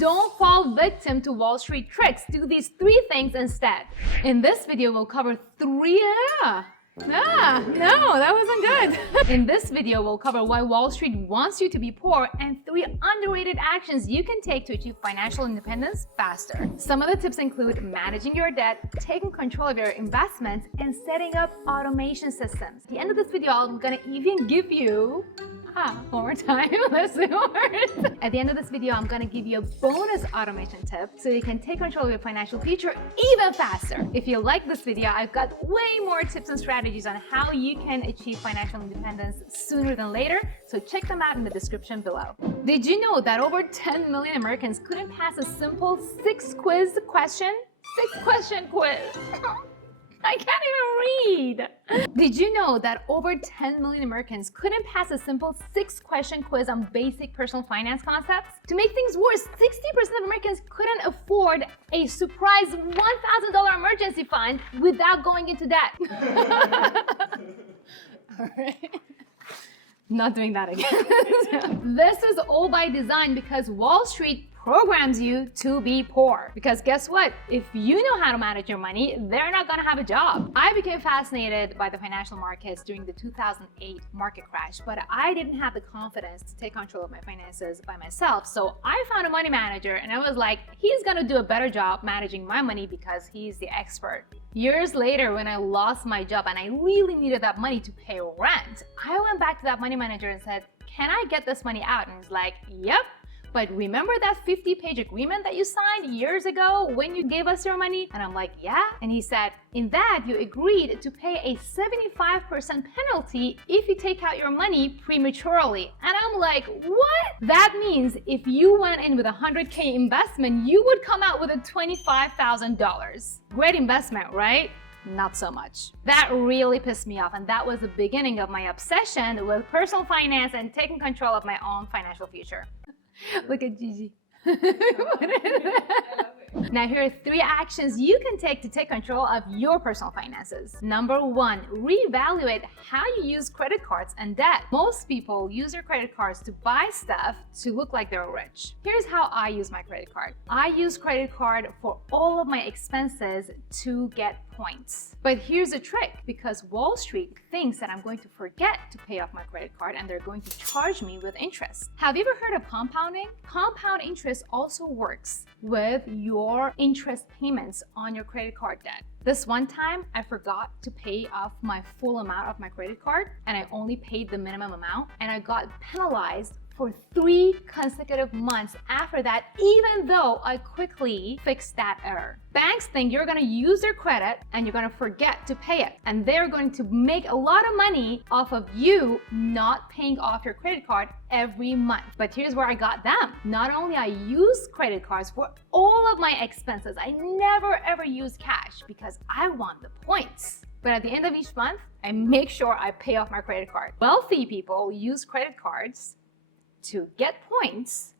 Don't fall victim to Wall Street tricks. Do these 3 things instead. In this video, we'll cover 3... No, that wasn't good. In this video, we'll cover why Wall Street wants you to be poor and 3 underrated actions you can take to achieve financial independence faster. Some of the tips include managing your debt, taking control of your investments, and setting up automation systems. At the end of this video, I'm gonna even give you one more time, let's do it. At the end of this video, I'm gonna give you a bonus automation tip so you can take control of your financial future even faster. If you like this video, I've got way more tips and strategies on how you can achieve financial independence sooner than later, so check them out in the description below. Did you know that over 10 million Americans couldn't pass a simple 6-question quiz? I can't even read. Did you know that over 10 million Americans couldn't pass a simple 6-question quiz on basic personal finance concepts? To make things worse, 60% of Americans couldn't afford a surprise $1,000 emergency fund without going into debt. All right. Not doing that again. This is all by design because Wall Street programs you to be poor. Because guess what? If you know how to manage your money, they're not gonna have a job. I became fascinated by the financial markets during the 2008 market crash, but I didn't have the confidence to take control of my finances by myself. So I found a money manager and I was like, he's gonna do a better job managing my money because he's the expert. Years later, when I lost my job and I really needed that money to pay rent, I went back to that money manager and said, can I get this money out? And he's like, yep. But remember that 50-page agreement that you signed years ago when you gave us your money? And I'm like, yeah. And he said, in that you agreed to pay a 75% penalty if you take out your money prematurely. And I'm like, what? That means if you went in with a $100K investment, you would come out with a $25,000. Great investment, right? Not so much. That really pissed me off, and that was the beginning of my obsession with personal finance and taking control of my own financial future. Look at Gigi. Now here are 3 actions you can take to take control of your personal finances. Number 1, reevaluate how you use credit cards and debt. Most people use their credit cards to buy stuff to look like they're rich. Here's how I use my credit card. I use credit card for all of my expenses to get points. But here's the trick, because Wall Street thinks that I'm going to forget to pay off my credit card and they're going to charge me with interest. Have you ever heard of compounding? Compound interest also works with your interest payments on your credit card debt. This one time, I forgot to pay off my full amount of my credit card and I only paid the minimum amount and I got penalized for 3 consecutive months after that, even though I quickly fixed that error. Banks think you're gonna use their credit and you're gonna forget to pay it. And they're going to make a lot of money off of you not paying off your credit card every month. But here's where I got them. Not only I use credit cards for all of my expenses, I never ever use cash because I want the points. But at the end of each month, I make sure I pay off my credit card. Wealthy people use credit cards to get points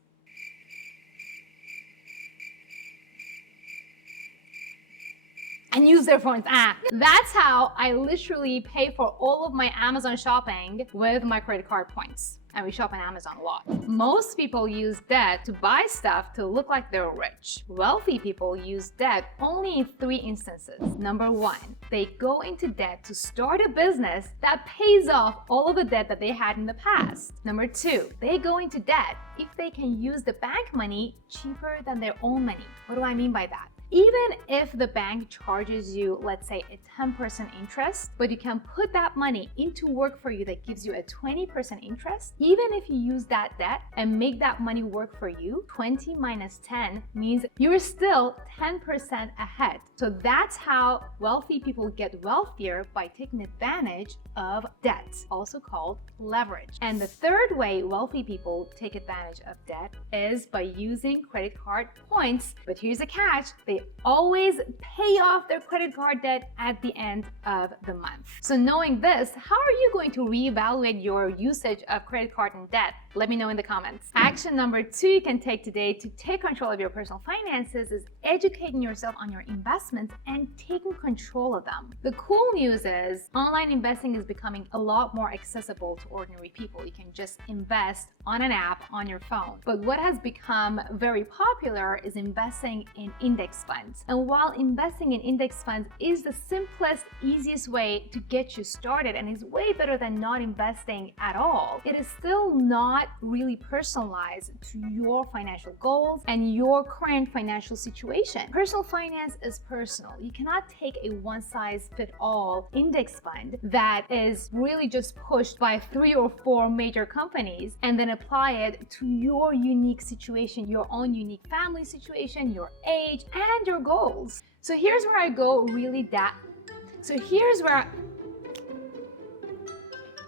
and use their points. That's how I literally pay for all of my Amazon shopping with my credit card points. And we shop on Amazon a lot. Most people use debt to buy stuff to look like they're rich. Wealthy people use debt only in 3 instances. Number 1, they go into debt to start a business that pays off all of the debt that they had in the past. Number 2, they go into debt if they can use the bank money cheaper than their own money. What do I mean by that? Even if the bank charges you, let's say, a 10% interest, but you can put that money into work for you that gives you a 20% interest, even if you use that debt and make that money work for you, 20 minus 10 means you're still 10% ahead. So that's how wealthy people get wealthier, by taking advantage of debt, also called leverage. And the third way wealthy people take advantage of debt is by using credit card points. But here's the catch, they they always pay off their credit card debt at the end of the month. So knowing this, how are you going to reevaluate your usage of credit card and debt? Let me know in the comments. Action number 2 you can take today to take control of your personal finances is educating yourself on your investments and taking control of them. The cool news is online investing is becoming a lot more accessible to ordinary people. You can just invest on an app on your phone. But what has become very popular is investing in index funds. And while investing in index funds is the simplest, easiest way to get you started and is way better than not investing at all, it is still not really personalized to your financial goals and your current financial situation. Personal finance is personal. You cannot take a one-size-fits-all index fund that is really just pushed by 3 or 4 major companies and then apply it to your unique situation, your own unique family situation, your age, and your goals. So here's where I go really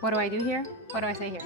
what do I do here? What do I say here?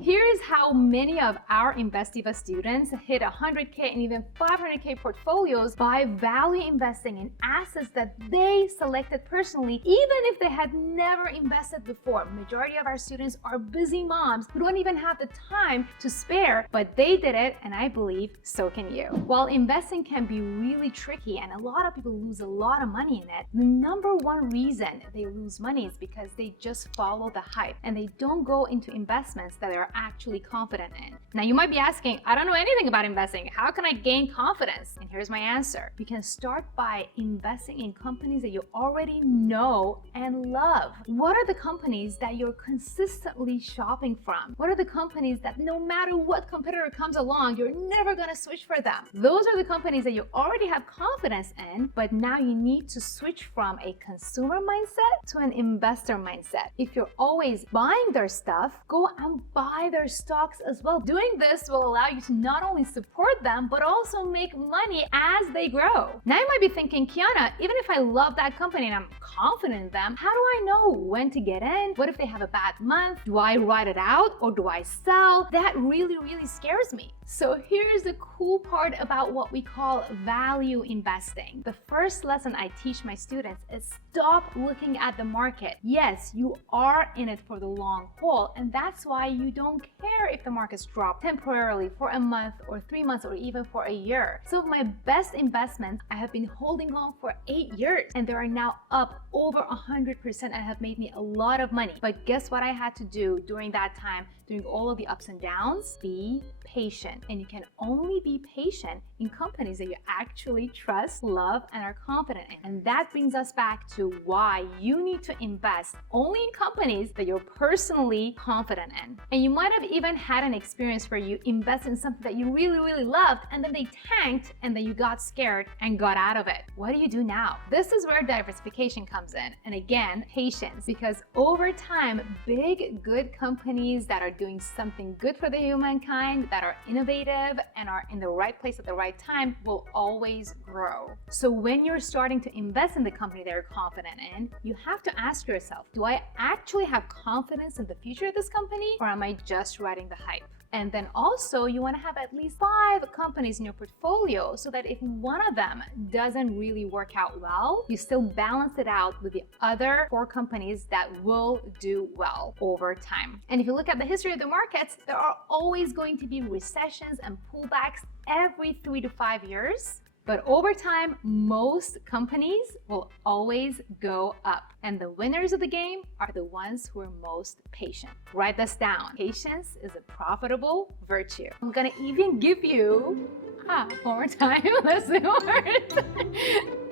Here is how many of our Invest Diva students hit 100K and even 500K portfolios by value investing in assets that they selected personally, even if they had never invested before. Majority of our students are busy moms who don't even have the time to spare, but they did it, and I believe so can you. While investing can be really tricky and a lot of people lose a lot of money in it, the number one reason they lose money is because they just follow the hype and they don't go into investments that they're actually confident in. Now you might be asking, I don't know anything about investing. How can I gain confidence? And here's my answer. You can start by investing in companies that you already know and love. What are the companies that you're consistently shopping from? What are the companies that no matter what competitor comes along, you're never gonna switch for them? Those are the companies that you already have confidence in, but now you need to switch from a consumer mindset to an investor mindset. If you're always buying their stuff, go and buy their stocks as well. Doing this will allow you to not only support them, but also make money as they grow. Now you might be thinking, Kiana, even if I love that company and I'm confident in them, how do I know when to get in? What if they have a bad month? Do I ride it out or do I sell? That really scares me. So here's the cool part about what we call value investing. The first lesson I teach my students is stop looking at the market. Yes, you are in it for the long haul, and that's why you don't care if the markets drop temporarily for a month or 3 months or even for a year. Some of my best investments I have been holding on for 8 years, and they are now up over 100% and have made me a lot of money. But guess what I had to do during that time, during all of the ups and downs? Be patient. And you can only be patient in companies that you actually trust, love, and are confident in. And that brings us back to why you need to invest only in companies that you're personally confident in. And you might have even had an experience where you invest in something that you really loved and then they tanked and then you got scared and got out of it. What do you do now? This is where diversification comes in. And again, patience, because over time, big, good companies that are doing something good for the humankind, that are innovative and are in the right place at the right time will always grow. So when you're starting to invest in the company that you're confident in, you have to ask yourself, do I actually have confidence in the future of this company, or am I just riding the hype? And then also you want to have at least 5 companies in your portfolio so that if one of them doesn't really work out well, you still balance it out with the other 4 companies that will do well over time. And if you look at the history of the markets, there are always going to be recessions and pullbacks every 3 to 5 years. But over time, most companies will always go up. And the winners of the game are the ones who are most patient. Write this down. Patience is a profitable virtue. I'm gonna even give you, one more time, let's do it.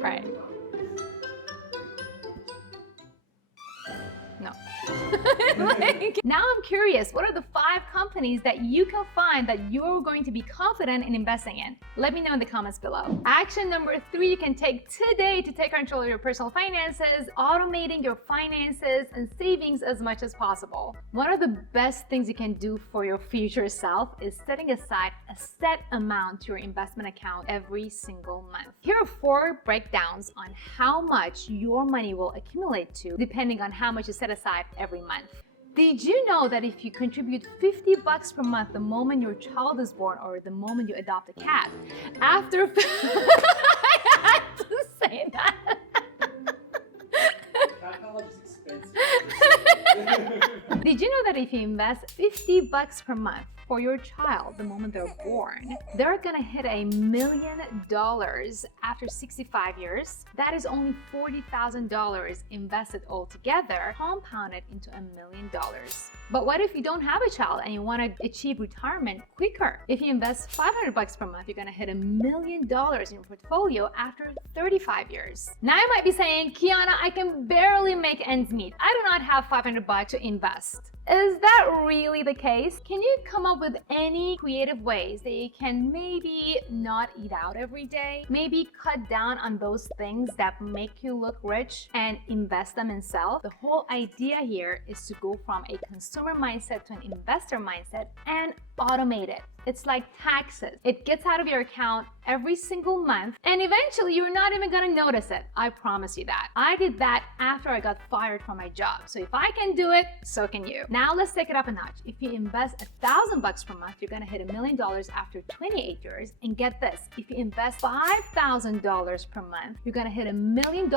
Right. No. Now I'm curious, what are the 5 companies that you can find that you're going to be confident in investing in? Let me know in the comments below. Action number 3 you can take today to take control of your personal finances, automating your finances and savings as much as possible. One of the best things you can do for your future self is setting aside a set amount to your investment account every single month. Here are 4 breakdowns on how much your money will accumulate to depending on how much you set aside every month. Did you know that if you contribute $50 per month the moment your child is born or the moment you adopt a cat, after I had to say that. Cat college is expensive. Did you know that if you invest $50 per month for your child the moment they're born, they're gonna hit $1 million after 65 years? That is only $40,000 invested altogether, compounded into $1 million. But what if you don't have a child and you want to achieve retirement quicker? If you invest $500 per month, you're gonna hit $1 million in your portfolio after 35 years. Now you might be saying, Kiana, I can barely make ends meet. I do not have $500 to invest. Is that really the case? Can you come up with any creative ways that you can maybe not eat out every day? Maybe cut down on those things that make you look rich and invest them in self? The whole idea here is to go from a consumer mindset to an investor mindset and automate it. It's like taxes. It gets out of your account every single month and eventually you're not even gonna notice it. I promise you that. I did that after I got fired from my job. So if I can do it, so can you. Now let's take it up a notch. If you invest $1,000 per month, you're gonna hit $1 million after 28 years. And get this, if you invest $5,000 per month, you're gonna hit $1 million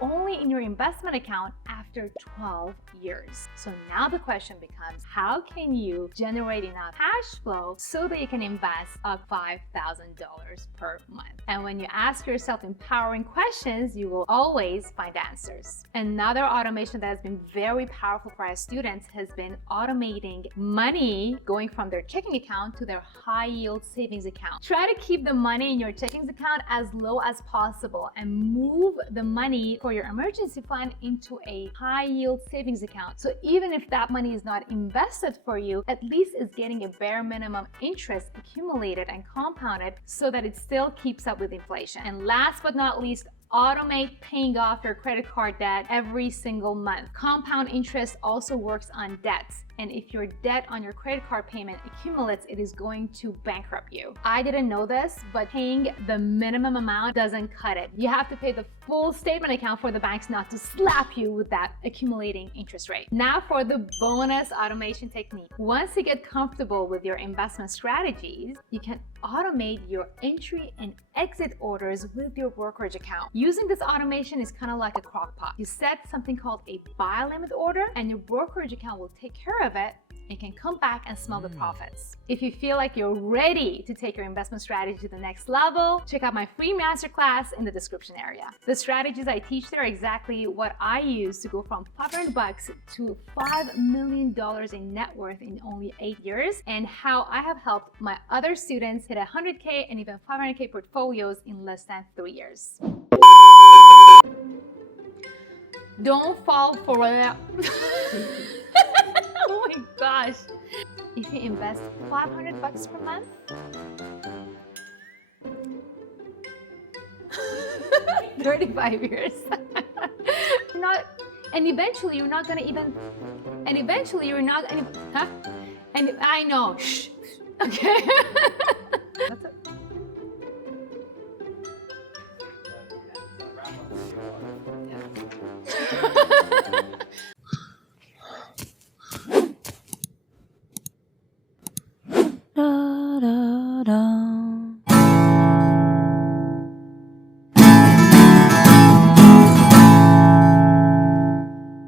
only in your investment account after 12 years. So now the question becomes, how can you generate enough cash flow so that you can invest up $5,000 per month? And when you ask yourself empowering questions, you will always find answers. Another automation that has been very powerful for our students has been automating money going from their checking account to their high yield savings account. Try to keep the money in your checking account as low as possible and move the money for your emergency fund into a high yield savings account. So even if that money is not invested for you, at least it's getting a bare minimum interest accumulated and compounded so that it still keeps up with inflation. And last but not least, automate paying off your credit card debt every single month. Compound interest also works on debts. And if your debt on your credit card payment accumulates, it is going to bankrupt you. I didn't know this, but paying the minimum amount doesn't cut it. You have to pay the full statement account for the banks not to slap you with that accumulating interest rate. Now for the bonus automation technique. Once you get comfortable with your investment strategies, you can automate your entry and exit orders with your brokerage account. Using this automation is kind of like a crock pot. You set something called a buy limit order and your brokerage account will take care of it and can come back and smell the profits. If you feel like you're ready to take your investment strategy to the next level, check out my free masterclass in the description area. The strategies I teach there are exactly what I use to go from $500 to $5 million in net worth in only 8 years, and how I have helped my other students hit 100K and even 500K portfolios in less than 3 years. Don't fall for it. Oh my gosh. If you invest $500 per month, 35 years. And eventually you're not gonna huh? And I know, shh, okay. That's it. Yeah.